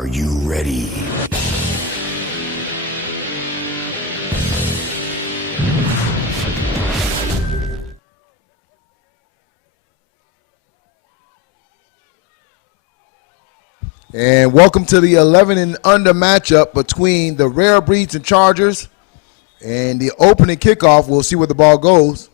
Are you ready? And welcome to the 11 and under matchup between the Rare Breeds and Chargers. And the opening kickoff, we'll see where the ball goes.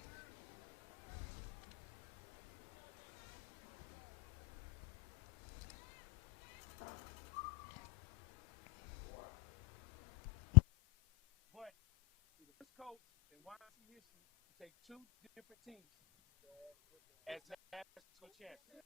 Take two different teams as national champions.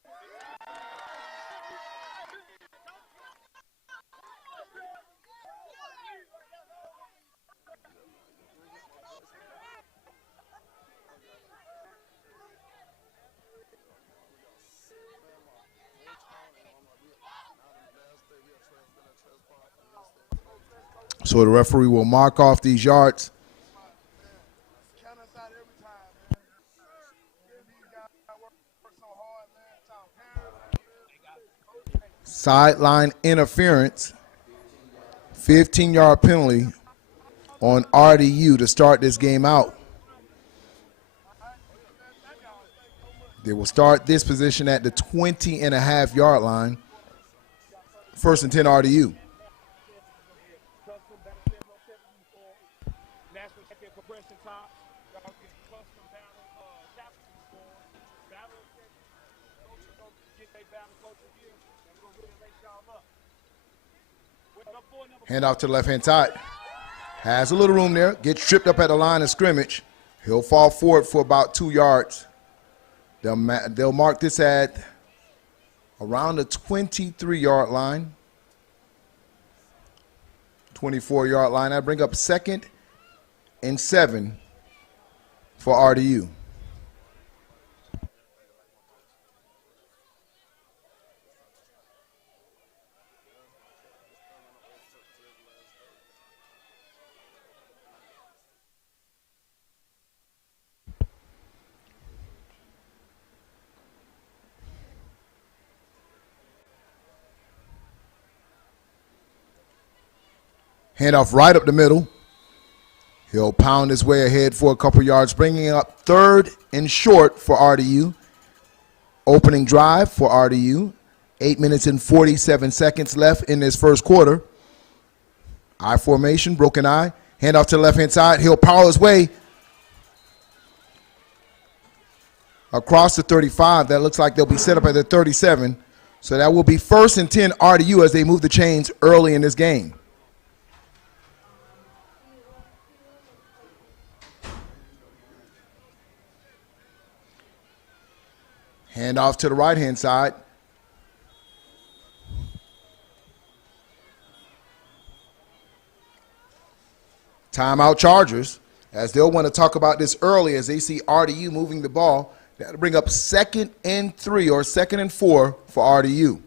So the referee will mark off these yards. Sideline interference, 15-yard penalty on RDU to start this game out. They will start this position at the 20.5-yard line. First and 10 RDU. Hand off to the left-hand side. Has a little room there. Gets tripped up at the line of scrimmage. He'll fall forward for about 2 yards. They'll mark this at around the 23-yard line. 24-yard line. I bring up 2nd and 7 for RDU. Handoff right up the middle. He'll pound his way ahead for a couple yards, bringing up 3rd and short for RDU. Opening drive for RDU. 8 minutes and 47 seconds left in this first quarter. I formation, broken I. Handoff to the left-hand side. He'll power his way across the 35. That looks like they'll be set up at the 37. So that will be 1st and 10 RDU as they move the chains early in this game. Hand off to the right-hand side. Timeout Chargers, as they'll want to talk about this early as they see RDU moving the ball. That'll bring up 2nd and 3 or 2nd and 4 for RDU.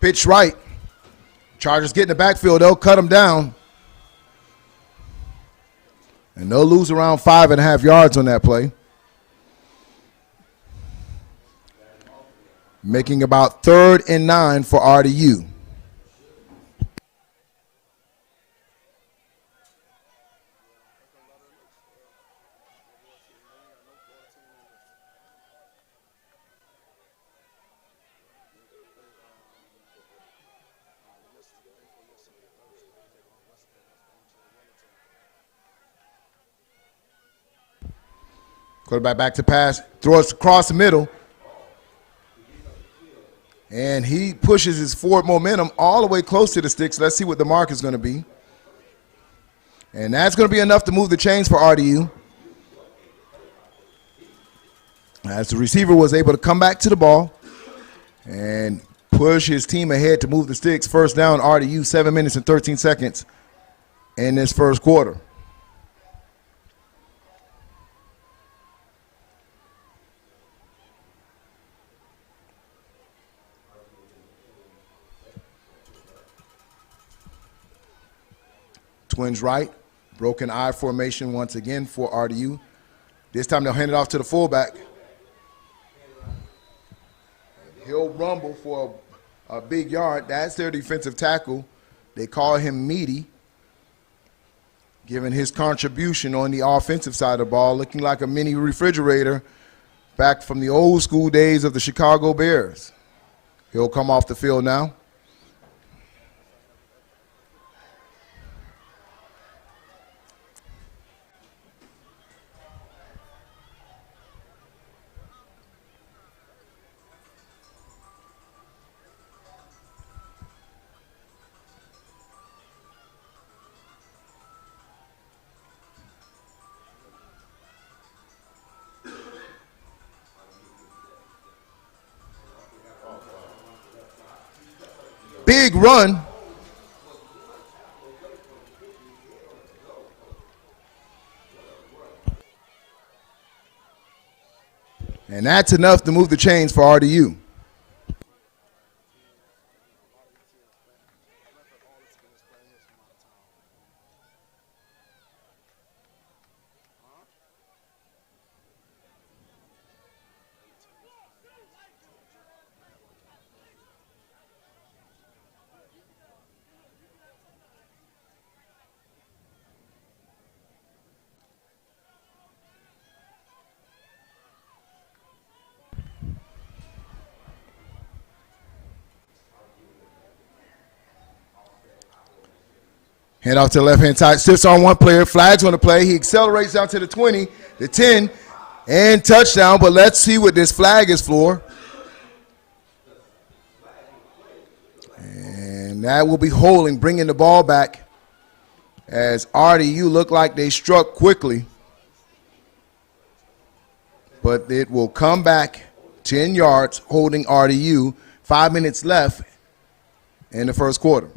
Pitch right. Chargers get in the backfield. They'll cut them down. And they'll lose around 5.5 yards on that play. Making about 3rd and 9 for RDU. Quarterback back to pass, throws across the middle. And he pushes his forward momentum all the way close to the sticks. Let's see what the mark is going to be. And that's going to be enough to move the chains for RDU. As the receiver was able to come back to the ball and push his team ahead to move the sticks. 1st down, RDU, 7 minutes and 13 seconds in this 1st quarter. Twins right, broken I formation once again for RDU. This time they'll hand it off to the fullback. He'll rumble for a big yard. That's their defensive tackle. They call him Meaty, given his contribution on the offensive side of the ball, looking like a mini refrigerator back from the old school days of the Chicago Bears. He'll come off the field now. Big run. And that's enough to move the chains for RDU. Hand off to the left-hand side, sits on one player, flags on the play. He accelerates down to the 20, the 10, and touchdown. But let's see what this flag is for. And that will be holding, bringing the ball back as RDU looked like they struck quickly, but it will come back 10 yards holding RDU. 5 minutes left in the first quarter.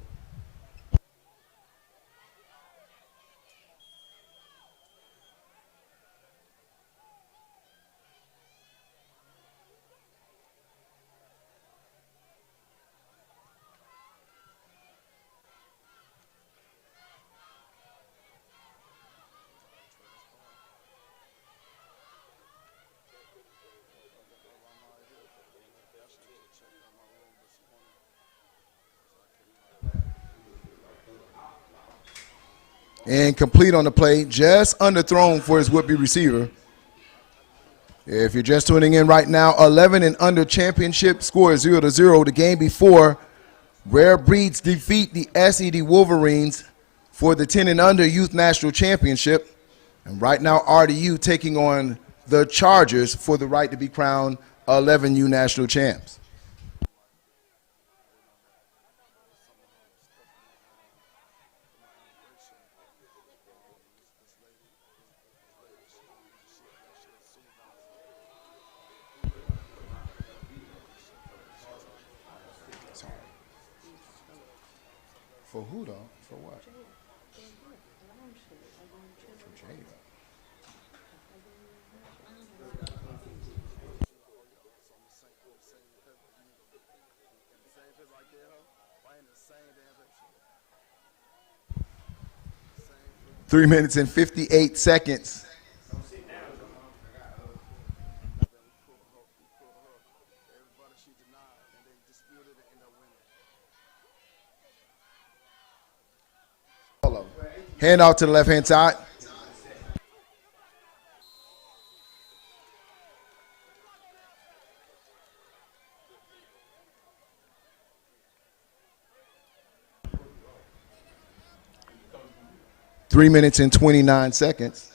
And complete on the play, just underthrown for his would-be receiver. If you're just tuning in right now, 11 and under championship score is 0-0. The game before, Rare Breeds defeat the SED Wolverines for the 10 and under youth national championship. And right now, RDU taking on the Chargers for the right to be crowned 11U national champs. For who though? For what? For Jada. Three minutes and 58 seconds. 'em. Hand out to the left-hand side. Three minutes and 29 seconds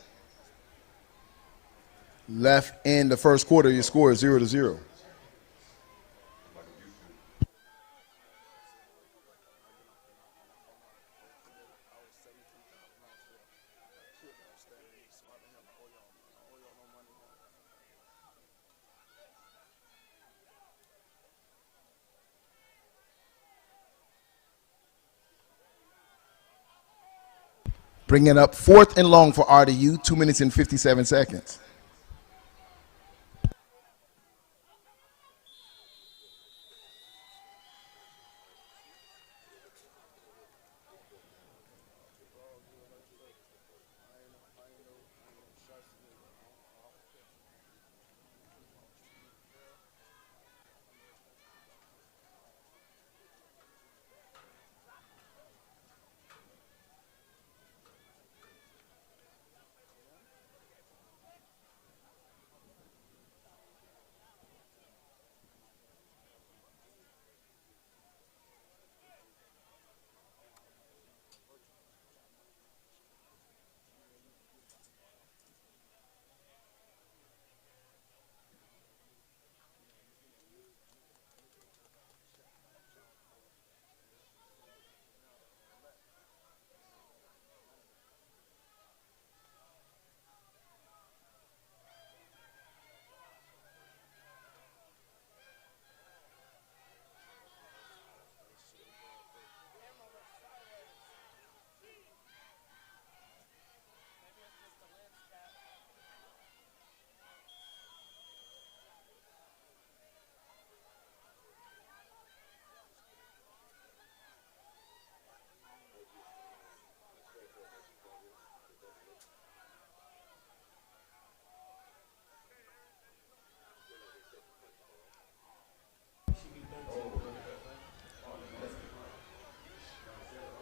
left in the first quarter. Your score is 0-0. Bringing up 4th and long for RDU, 2 minutes and 57 seconds.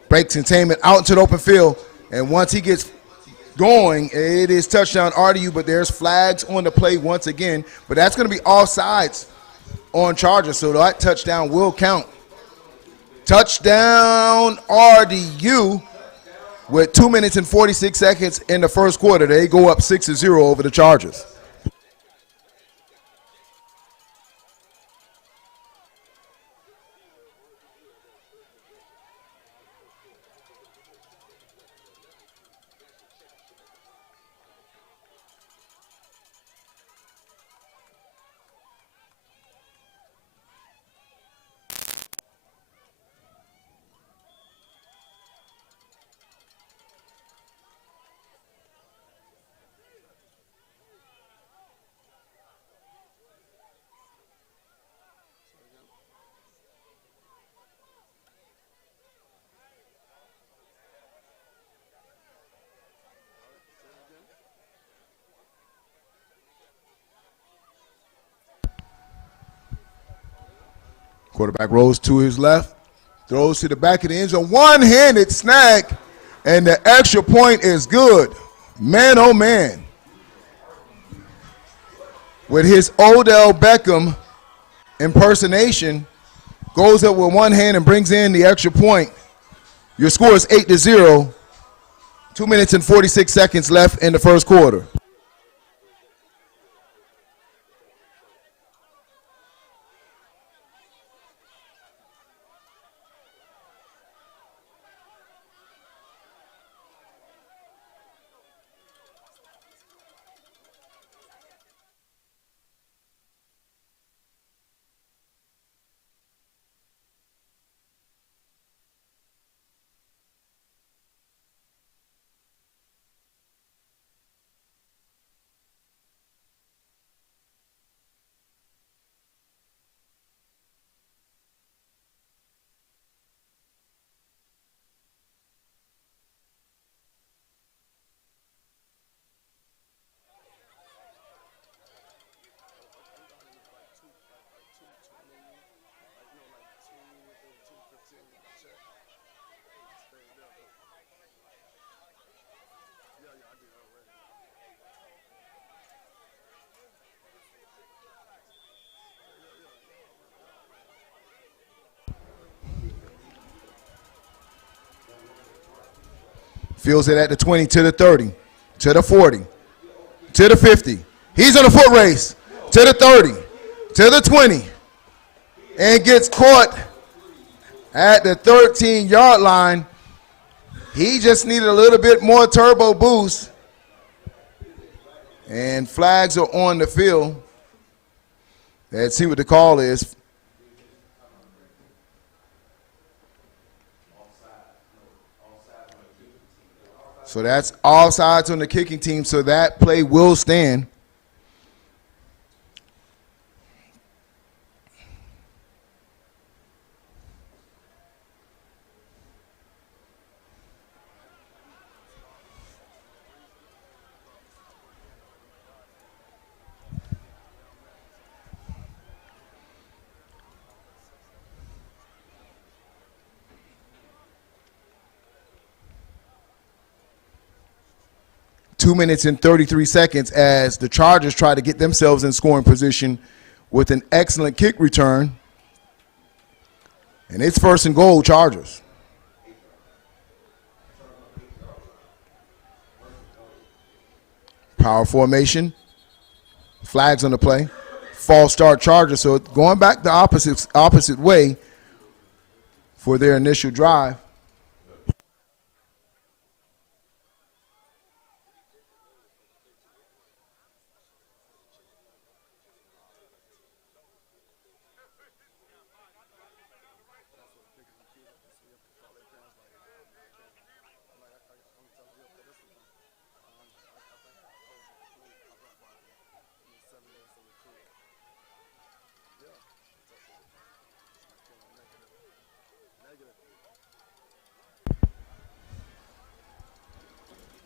Breaks containment out into the open field, and once he gets going, it is touchdown RDU, but there's flags on the play once again, but that's going to be offsides on Chargers, so that touchdown will count. Touchdown RDU with 2 minutes and 46 seconds in the first quarter. They go up 6-0 over the Chargers. Quarterback rolls to his left, throws to the back of the end zone. One-handed snag, and the extra point is good. Man, oh man. With his Odell Beckham impersonation, goes up with one hand and brings in the extra point. Your score is 8-0. 2 minutes and 46 seconds left in the first quarter. Fields it at the 20, to the 30, to the 40, to the 50. He's on a foot race, to the 30, to the 20, and gets caught at the 13-yard line. He just needed a little bit more turbo boost. And flags are on the field. Let's see what the call is. So that's offsides on the kicking team, so that play will stand. Two minutes and 33 seconds as the Chargers try to get themselves in scoring position with an excellent kick return. And it's first and goal, Chargers. Power formation. Flags on the play. False start Chargers. So going back the opposite way for their initial drive.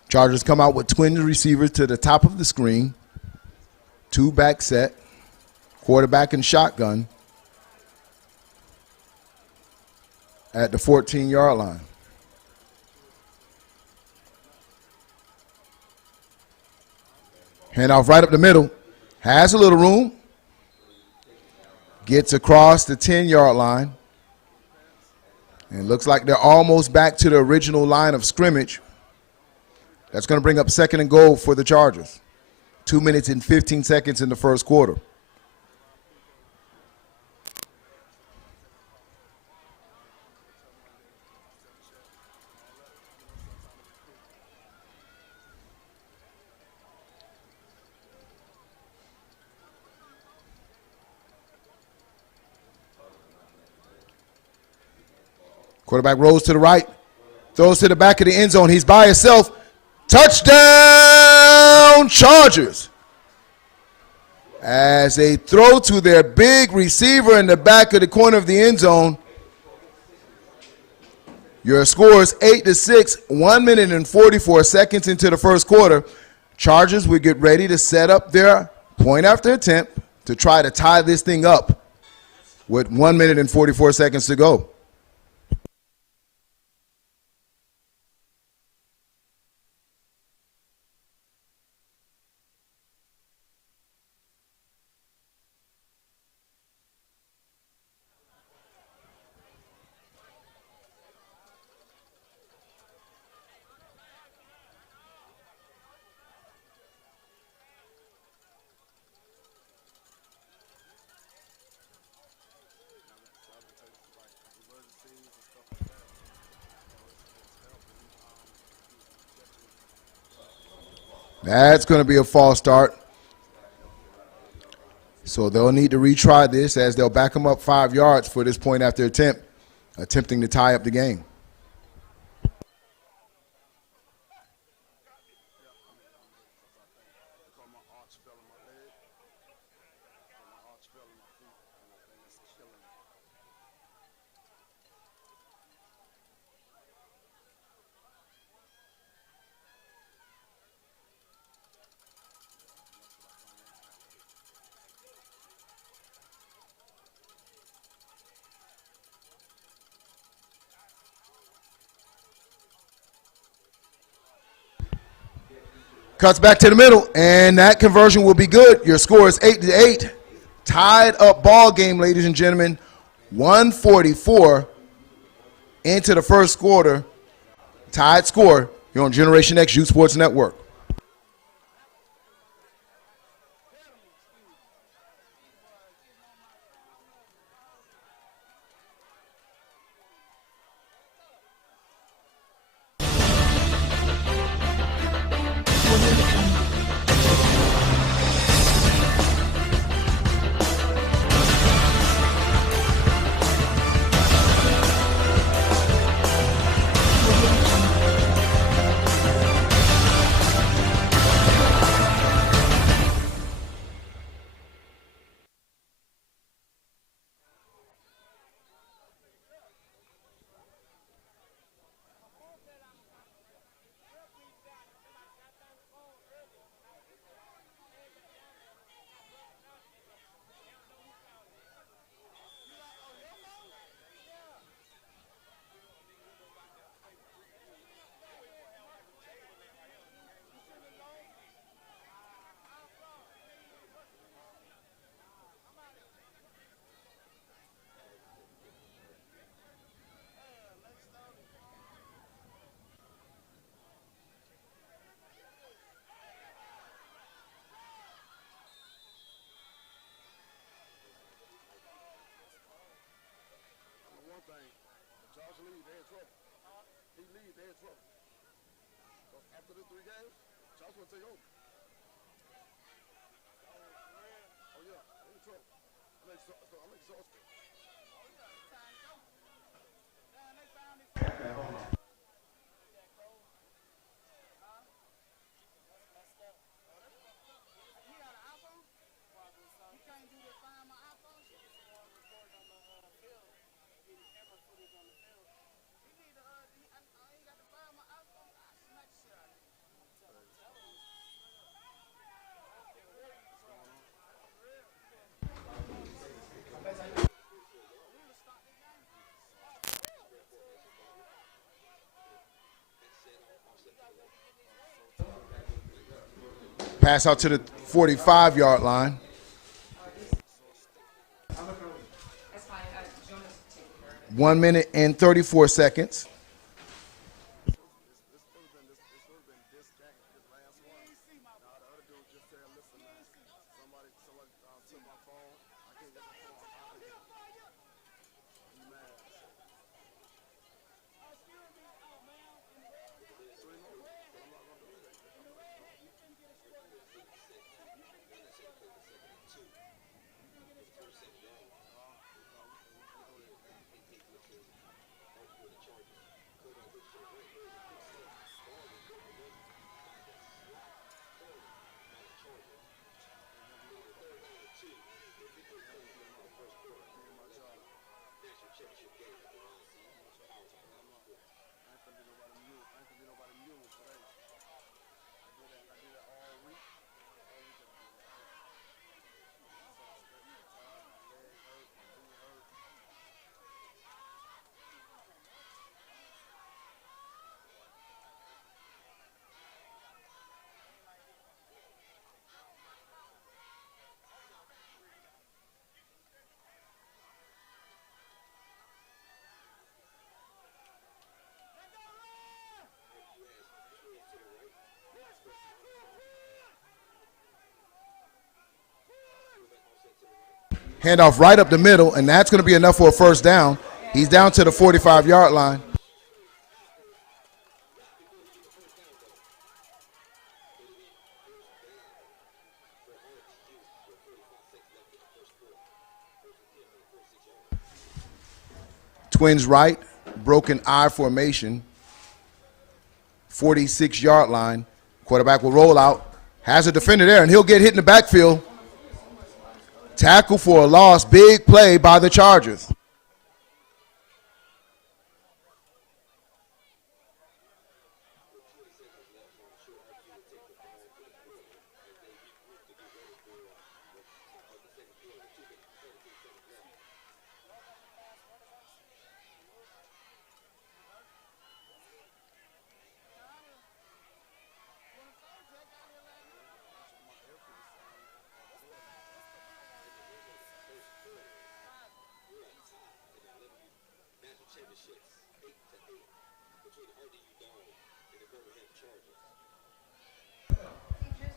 Chargers come out with twin receivers to the top of the screen. Two back set. Quarterback and shotgun at the 14-yard line. Handoff right up the middle. Has a little room. Gets across the 10-yard line. And looks like they're almost back to the original line of scrimmage. That's going to bring up second and goal for the Chargers. 2 minutes and 15 seconds in the first quarter. Quarterback rolls to the right, throws to the back of the end zone. He's by himself. Touchdown, Chargers. As they throw to their big receiver in the back of the corner of the end zone. Your score is 8-6, 1 minute and 44 seconds into the first quarter. Chargers will get ready to set up their point after attempt to try to tie this thing up. with 1 minute and 44 seconds to go. That's going to be a false start. So they'll need to retry this as they'll back them up 5 yards for this point after attempting to tie up the game. Cuts back to the middle, and that conversion will be good. Your score is 8-8. Tied up ball game, ladies and gentlemen. 144 into the first quarter. Tied score here on Generation X Youth Sports Network. After the 3 games, Charles will take over. Oh, yeah, they're in trouble. I'm exhausted. Pass out to the 45-yard line. That's fine. Jonas take her. 1 minute and 34 seconds. Handoff right up the middle, and that's going to be enough for a first down. He's down to the 45-yard line. Twins right, broken I formation, 46-yard line. Quarterback will roll out, has a defender there, and he'll get hit in the backfield. Tackle for a loss, big play by the Chargers.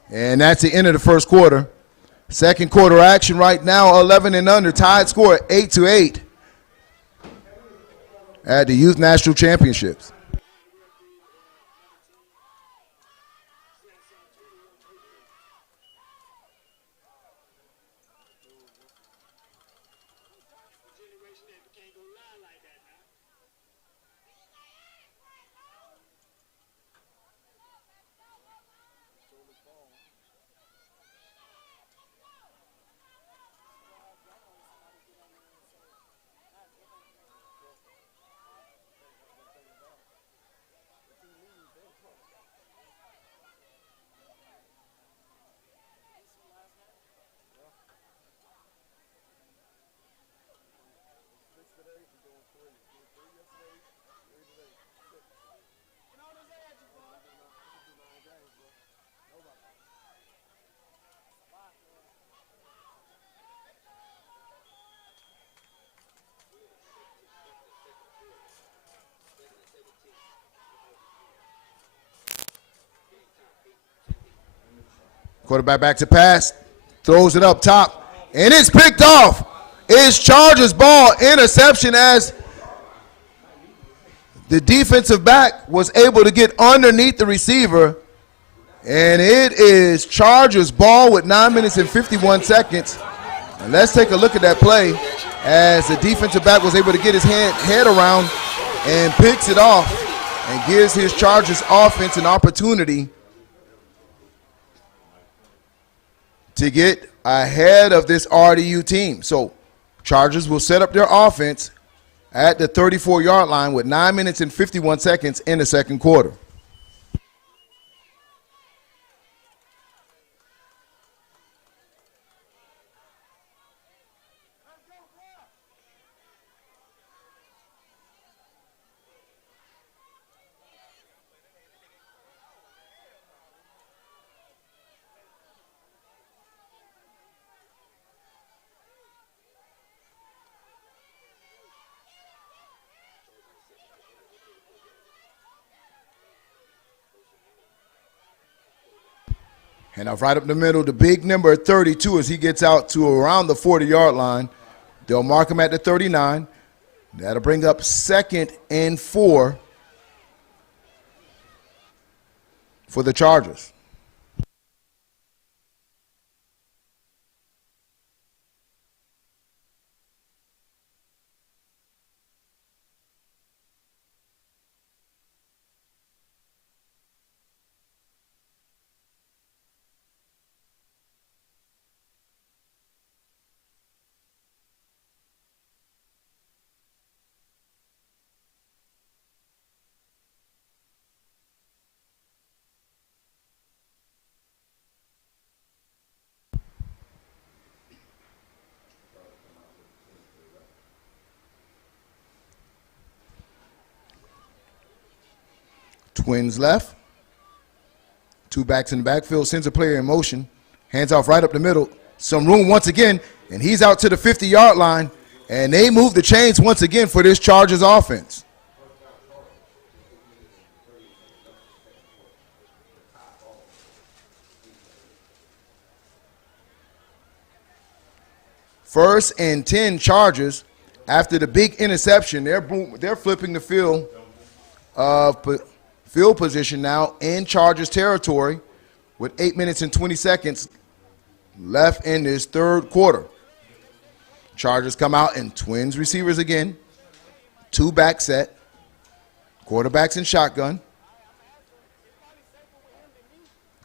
And that's the end of the first quarter. Second quarter action right now, 11 and under. Tied score 8-8 at the Youth National Championships. Quarterback back to pass, throws it up top, and it's picked off. It's Chargers ball, interception as the defensive back was able to get underneath the receiver, and it is Chargers ball with 9 minutes and 51 seconds. And let's take a look at that play as the defensive back was able to get his head around and picks it off and gives his Chargers offense an opportunity to get ahead of this RDU team. So Chargers will set up their offense at the 34-yard line with 9 minutes and 51 seconds in the second quarter. Handoff right up the middle, the big number 32 as he gets out to around the 40-yard line. They'll mark him at the 39. That'll bring up 2nd and 4 for the Chargers. Twins left. Two backs in the backfield, sends a player in motion. Hands off right up the middle. Some room once again, and he's out to the 50-yard line. And they move the chains once again for this Chargers offense. First and 10 Chargers. After the big interception, they're flipping the field position now in Chargers territory with 8 minutes and 20 seconds left in this third quarter. Chargers come out in twins receivers again. 2-back set. Quarterbacks in shotgun.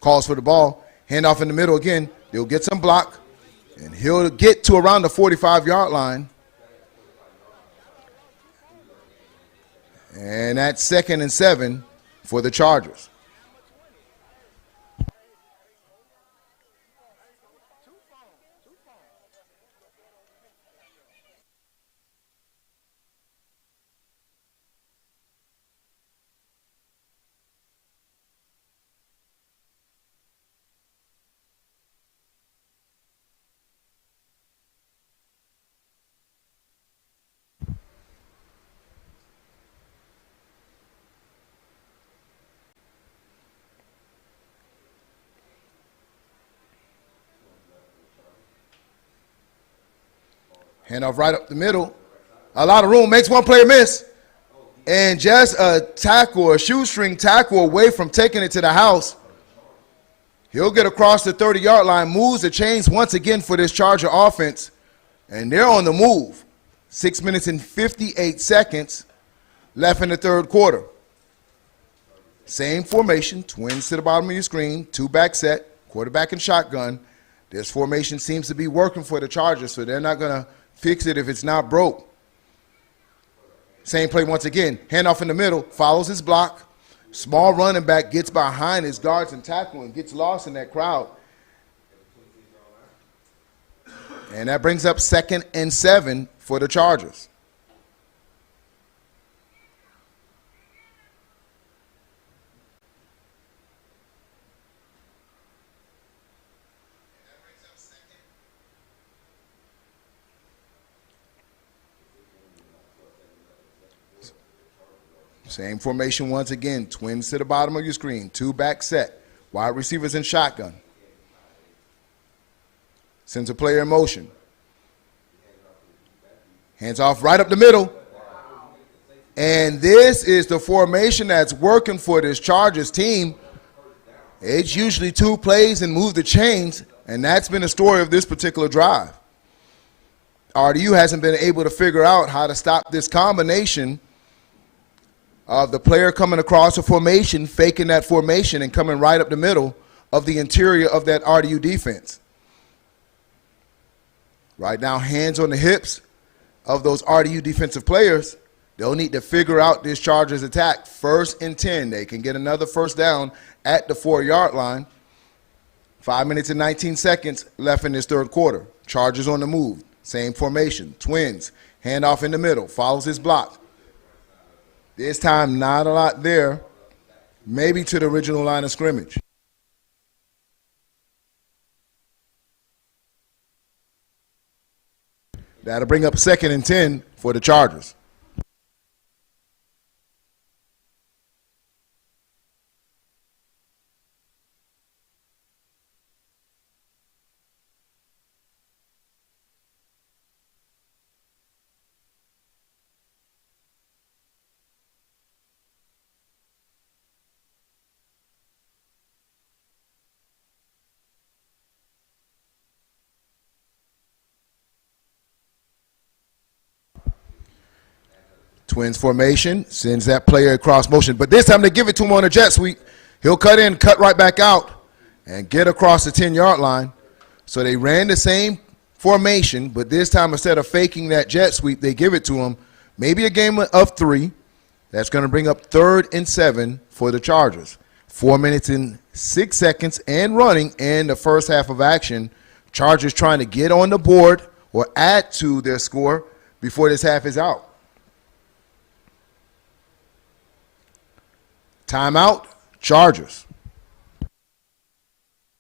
Calls for the ball. Handoff in the middle again. They'll get some block. And he'll get to around the 45-yard line. And that's 2nd and 7 for the Chargers. Handoff right up the middle. A lot of room. Makes one player miss. And just a tackle, a shoestring tackle away from taking it to the house. He'll get across the 30-yard line, moves the chains once again for this Charger offense. And they're on the move. 6 minutes and 58 seconds left in the third quarter. Same formation, twins to the bottom of your screen, 2-back set, quarterback and shotgun. This formation seems to be working for the Chargers, so they're not going to fix it if it's not broke. Same play once again. Handoff in the middle, follows his block. Small running back gets behind his guards and tackle and gets lost in that crowd. And that brings up 2nd and 7 for the Chargers. Same formation once again. Twins to the bottom of your screen. 2-back set. Wide receivers in shotgun. Sends a player in motion. Hands off right up the middle. And this is the formation that's working for this Chargers team. It's usually 2 plays and move the chains, and that's been the story of this particular drive. RDU hasn't been able to figure out how to stop this combination of the player coming across a formation, faking that formation, and coming right up the middle of the interior of that RDU defense. Right now, hands on the hips of those RDU defensive players. They'll need to figure out this Chargers attack. 1st and 10. They can get another first down at the 4-yard line. 5 minutes and 19 seconds left in this third quarter. Chargers on the move. Same formation. Twins. Handoff in the middle. Follows his block. This time, not a lot there. Maybe to the original line of scrimmage. That'll bring up 2nd and 10 for the Chargers. Twins formation, sends that player across motion. But this time they give it to him on a jet sweep. He'll cut in, cut right back out, and get across the 10-yard line. So they ran the same formation, but this time instead of faking that jet sweep, they give it to him. Maybe a game of 3. That's going to bring up 3rd and 7 for the Chargers. 4 minutes and 6 seconds and running in the first half of action. Chargers trying to get on the board or add to their score before this half is out. Timeout, Chargers.